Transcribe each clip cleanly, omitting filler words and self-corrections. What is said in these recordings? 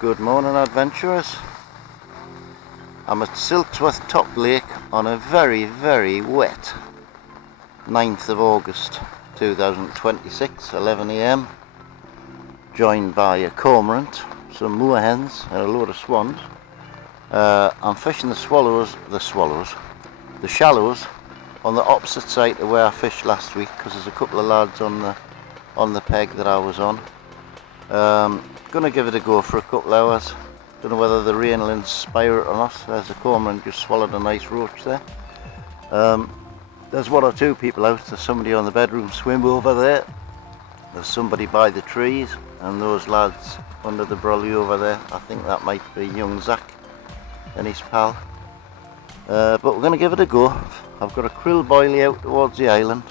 Good morning, adventurers. I'm at Silksworth Top Lake on a very, very wet 9th of August 2026, 11 AM, joined by a cormorant, some moorhens and a load of swans. I'm fishing the shallows on the opposite side to where I fished last week, because there's a couple of lads on the peg that I was on. Gonna give it a go for a couple of hours. Don't know whether the rain will inspire it or not. There's a cormorant just swallowed a nice roach there. There's one or two people out. There's somebody on the bedroom swim over there. There's somebody by the trees, and those lads under the brolly over there. I think that might be young Zach and his pal. But we're going to give it a go. I've got a krill boilie out towards the island,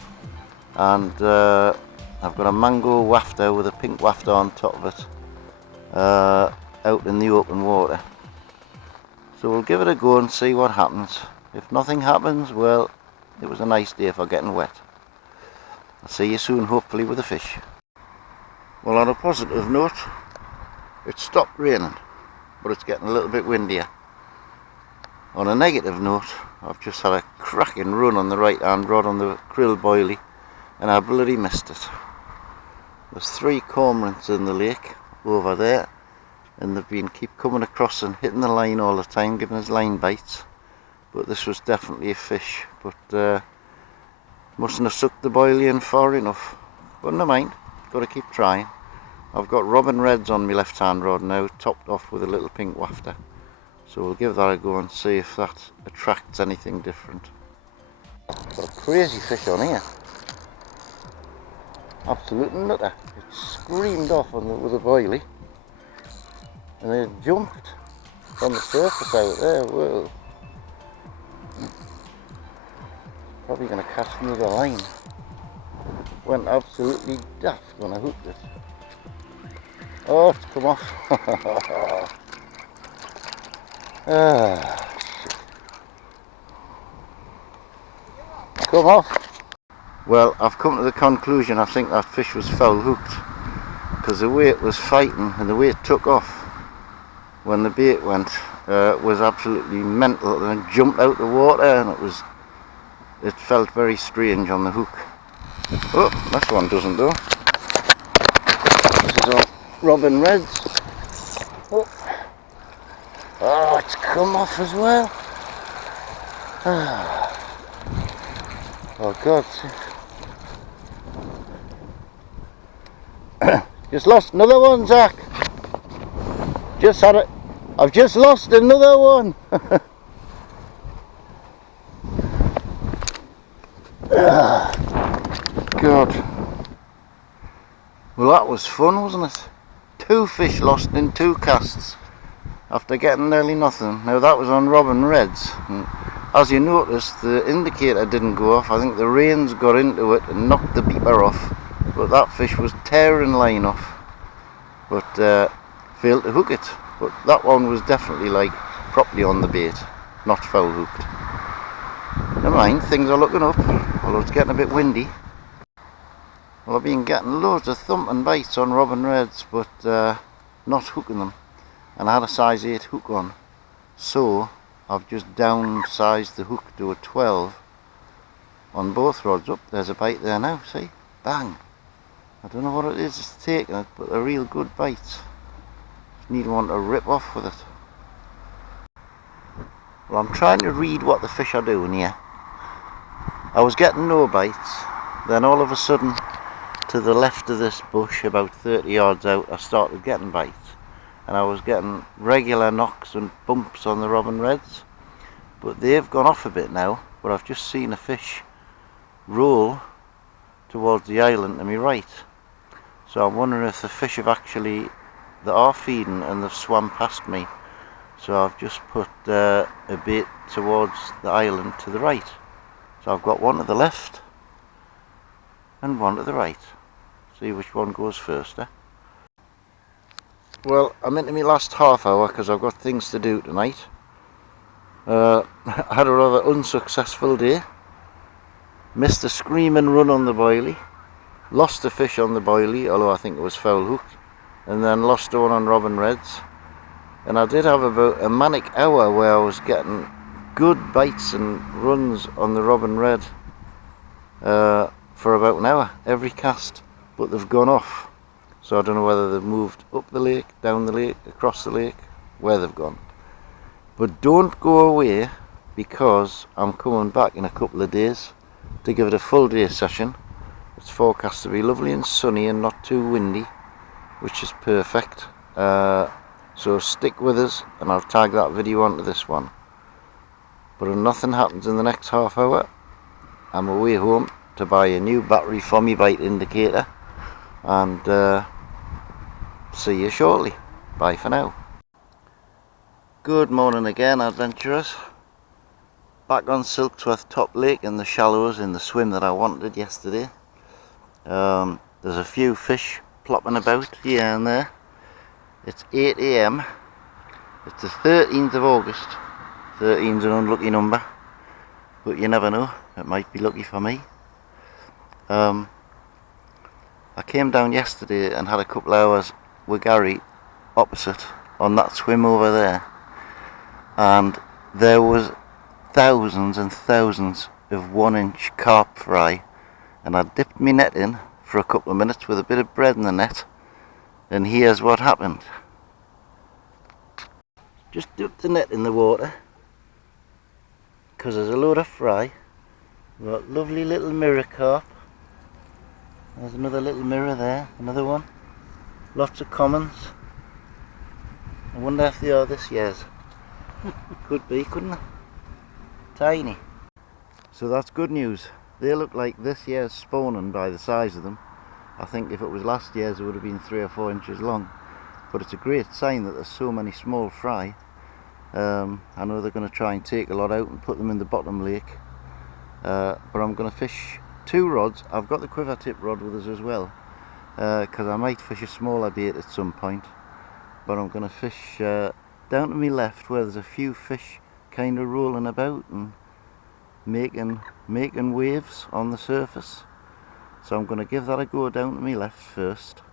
and I've got a mango wafter with a pink wafter on top of it, out in the open water. So we'll give it a go and see what happens. If nothing happens, well, it was a nice day for getting wet. I'll see you soon, hopefully with a fish. Well, on a positive note, it stopped raining, but it's getting a little bit windier. On a negative note, I've just had a cracking run on the right hand rod on the krill boilie, and I bloody missed it. There's 3 cormorants in the lake over there, and they've been keep coming across and hitting the line all the time, giving us line bites. But this was definitely a fish, but mustn't have sucked the boilie in far enough. But never mind, got to keep trying. I've got robin reds on my left hand rod now, topped off with a little pink wafter. So we'll give that a go and see if that attracts anything different. Got a crazy fish on here. Absolute nutter. It screamed off with a boilie, and it jumped on the surface out there. Whoa. Probably going to catch another line. Went absolutely daft when I hooked it. Oh, it's come off. Come off. Well, I've come to the conclusion I think that fish was foul hooked, because the way it was fighting and the way it took off when the bait went was absolutely mental, and it jumped out the water, and it felt very strange on the hook. Oh, this one doesn't though. This is all robin reds. Oh, it's come off as well. Oh God. Just lost another one, Zach. Just had it. I've just lost another one. God. Well, that was fun, wasn't it? 2 fish lost in 2 casts after getting nearly nothing. Now that was on robin reds, and as you noticed, the indicator didn't go off. I think the rains got into it and knocked the beeper off, but that fish was tearing line off, but failed to hook it. But that one was definitely like properly on the bait, not foul hooked. Never mind, things are looking up, although it's getting a bit windy. Well, I've been getting loads of thumping bites on robin reds, but not hooking them. And I had a size 8 hook on, so I've just downsized the hook to a 12 on both rods. Up, there's a bite there now, see? Bang! I don't know what it is it's taking it, but a real good bite. Just need one to rip off with it. Well, I'm trying to read what the fish are doing here. I was getting no bites, then all of a sudden, to the left of this bush, about 30 yards out, I started getting bites. And I was getting regular knocks and bumps on the robin reds, but they've gone off a bit now. But I've just seen a fish roll towards the island to my right, so I'm wondering if the fish they are feeding and they've swum past me. So I've just put a bait towards the island to the right, so I've got one to the left and one to the right. See which one goes first, eh? Well, I'm into my last half hour because I've got things to do tonight. I had a rather unsuccessful day. Missed a screaming run on the boilie. Lost a fish on the boilie, although I think it was foul hooked. And then lost one on robin reds. and I did have about a manic hour where I was getting good bites and runs on the robin red for about an hour every cast, but they've gone off. So I don't know whether they've moved up the lake, down the lake, across the lake, where they've gone. But don't go away, because I'm coming back in a couple of days to give it a full day session. It's forecast to be lovely and sunny and not too windy, which is perfect. So stick with us, and I'll tag that video onto this one. But if nothing happens in the next half hour, I'm away home to buy a new battery for my bite indicator, and see you shortly. Bye for now. Good morning again, adventurers. Back on Silksworth Top Lake in the shallows in the swim that I wanted yesterday. There's a few fish plopping about here and there. It's 8 AM. It's the 13th of August. 13's an unlucky number, but you never know, it might be lucky for me. I came down yesterday and had a couple of hours with Gary opposite on that swim over there, and there was thousands and thousands of 1-inch carp fry, and I dipped my net in for a couple of minutes with a bit of bread in the net, and here's what happened. Just dipped the net in the water because there's a load of fry. We've got lovely little mirror carp. There's another little mirror there, another one. Lots of commons. I wonder if they are this year's. Could be, couldn't it? Tiny. So that's good news. They look like this year's spawning by the size of them. I think if it was last year's it would have been 3 or 4 inches long. But it's a great sign that there's so many small fry. I know they're going to try and take a lot out and put them in the bottom lake. But I'm going to fish 2 rods. I've got the quiver tip rod with us as well, because I might fish a smaller bait at some point. But I'm going to fish down to my left where there's a few fish kind of rolling about and making waves on the surface. So I'm going to give that a go down to my left first.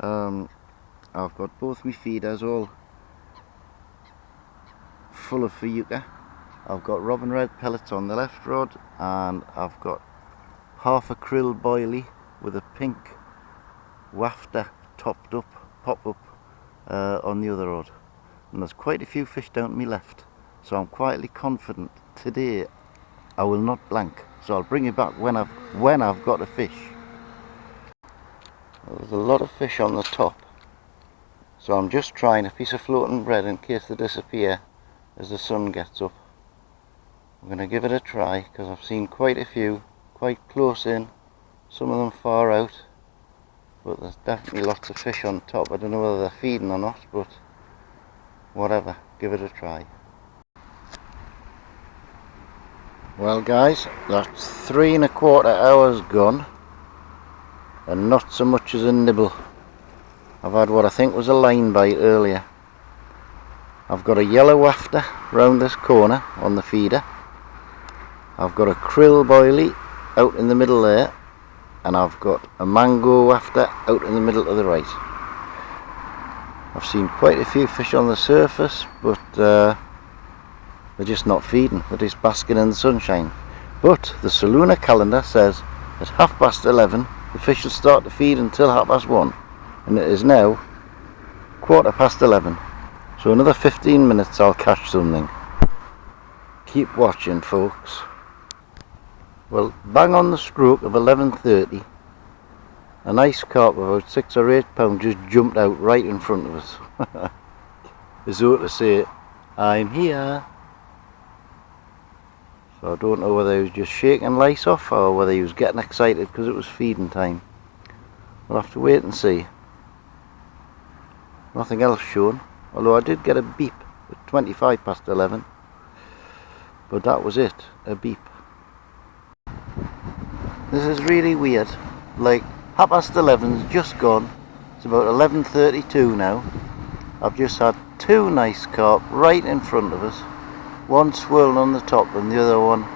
I've got both my feeders all full of Fuyuka. I've got robin red pellets on the left rod, and I've got half a krill boilie with a pink wafter topped up, pop up on the other rod. And there's quite a few fish down to my left, so I'm quietly confident today I will not blank. So I'll bring you back when I've got a fish. There's a lot of fish on the top, so I'm just trying a piece of floating bread in case they disappear as the sun gets up. I'm going to give it a try because I've seen quite a few quite close in, some of them far out, but there's definitely lots of fish on top. I don't know whether they're feeding or not, but whatever, give it a try. Well guys, that's 3 1/4 hours gone, and not so much as a nibble. I've had what I think was a line bite earlier. I've got a yellow wafter round this corner on the feeder. I've got a krill boilie out in the middle there, and I've got a mango wafter out in the middle to the right. I've seen quite a few fish on the surface, but they're just not feeding, they're just basking in the sunshine. But the Saluna calendar says at 11:30 the fish will start to feed until 1:30, and it is now 11:15. So another 15 minutes I'll catch something. Keep watching, folks. Well, bang on the stroke of 11:30, a nice carp of about 6 or 8 pounds just jumped out right in front of us. As though to say, I'm here. So I don't know whether he was just shaking lice off or whether he was getting excited because it was feeding time. We'll have to wait and see. Nothing else shown, although I did get a beep at 11:25, but that was it, a beep. This is really weird, like 11:30's just gone, it's about 11:32 now. I've just had 2 nice carp right in front of us, one swirling on the top and the other one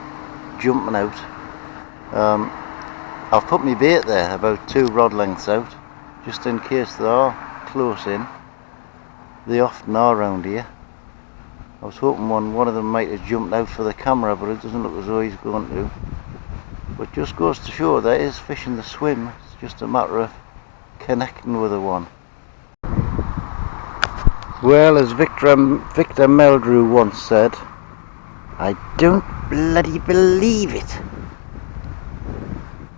jumping out. I've put my bait there about 2 rod lengths out, just in case they are close in. They often are around here. I was hoping one of them might have jumped out for the camera, but it doesn't look as though he's going to. But just goes to show there is fish in the swim. It's just a matter of connecting with the one. Well, as Victor Meldrew once said, I don't bloody believe it.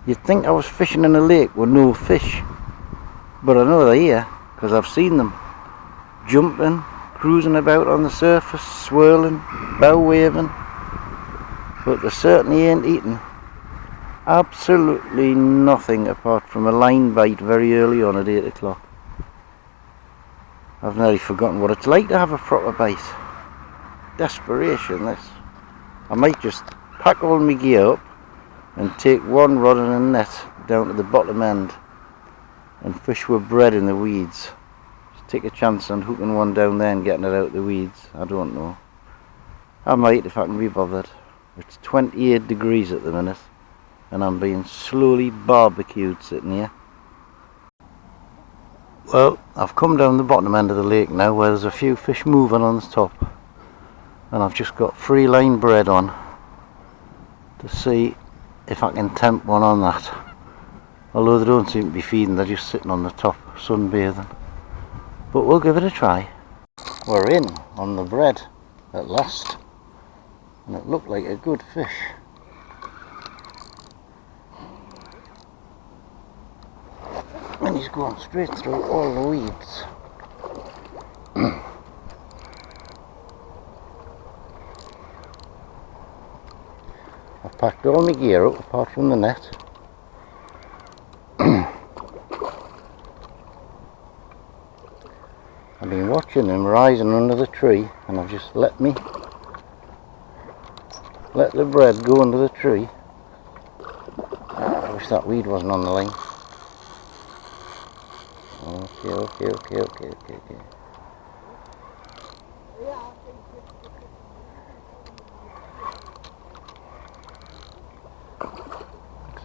You'd think I was fishing in a lake with no fish, but I know they're here because I've seen them jumping, cruising about on the surface, swirling, bow waving, but they certainly ain't eating. Absolutely nothing apart from a line bite very early on at 8 o'clock. I've nearly forgotten what it's like to have a proper bite. Desperation, this. I might just pack all my gear up and take one rod and a net down to the bottom end and fish with bread in the weeds. Just take a chance on hooking one down there and getting it out of the weeds. I don't know. I might if I can be bothered. It's 28 degrees at the minute and I'm being slowly barbecued sitting here. Well, I've come down the bottom end of the lake now where there's a few fish moving on the top, and I've just got 3 line bread on to see if I can tempt one on that. Although they don't seem to be feeding, they're just sitting on the top sunbathing. But we'll give it a try. We're in on the bread at last, and it looked like a good fish. And he's going straight through all the weeds. I've packed all my gear up apart from the net. I've been watching him rising under the tree and I've just let the bread go under the tree. I wish that weed wasn't on the line. Okay. Looks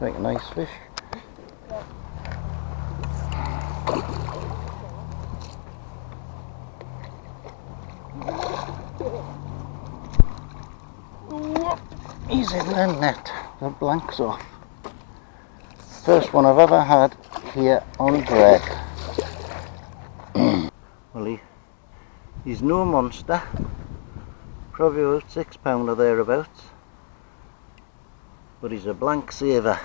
like a nice fish. He's in the net. The blank's off. First one I've ever had here on bread. Well, he's no monster, probably about £6 or thereabouts, but he's a blank saver,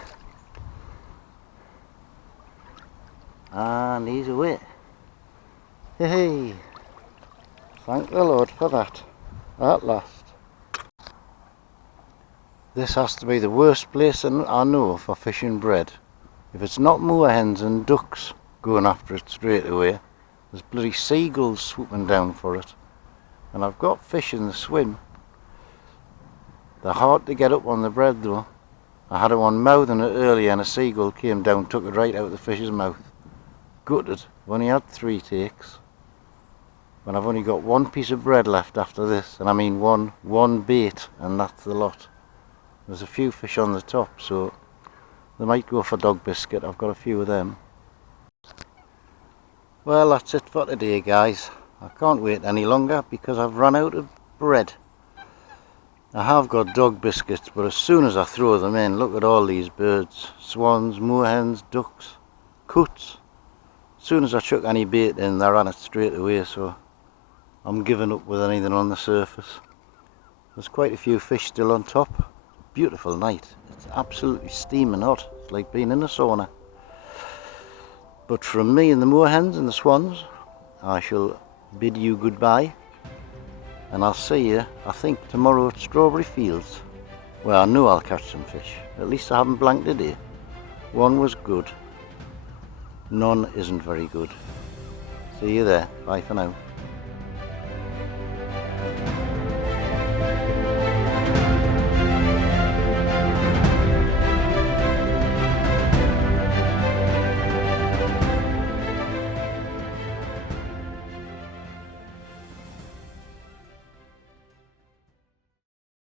and he's away. Hey, thank the Lord for that, at last. This has to be the worst place I know for fishing bread. If it's not moorhens and ducks going after it straight away, there's bloody seagulls swooping down for it. And I've got fish in the swim. They're hard to get up on the bread though. I had one mouthing it earlier and a seagull came down, took it right out of the fish's mouth. Gutted. I've only had 3 takes. And I've only got 1 piece of bread left after this. And I mean one bait, and that's the lot. There's a few fish on the top, so they might go for dog biscuit. I've got a few of them. Well, that's it for today, guys. I can't wait any longer because I've run out of bread. I have got dog biscuits, but as soon as I throw them in, look at all these birds. Swans, moorhens, ducks, coots. As soon as I chuck any bait in, they're on it straight away, so I'm giving up with anything on the surface. There's quite a few fish still on top. Beautiful night. It's absolutely steaming hot. It's like being in a sauna. But from me and the moorhens and the swans, I shall bid you goodbye, and I'll see you, I think, tomorrow at Strawberry Fields, where I know I'll catch some fish. At least I haven't blanked today. 1 was good, none isn't very good. See you there. Bye for now.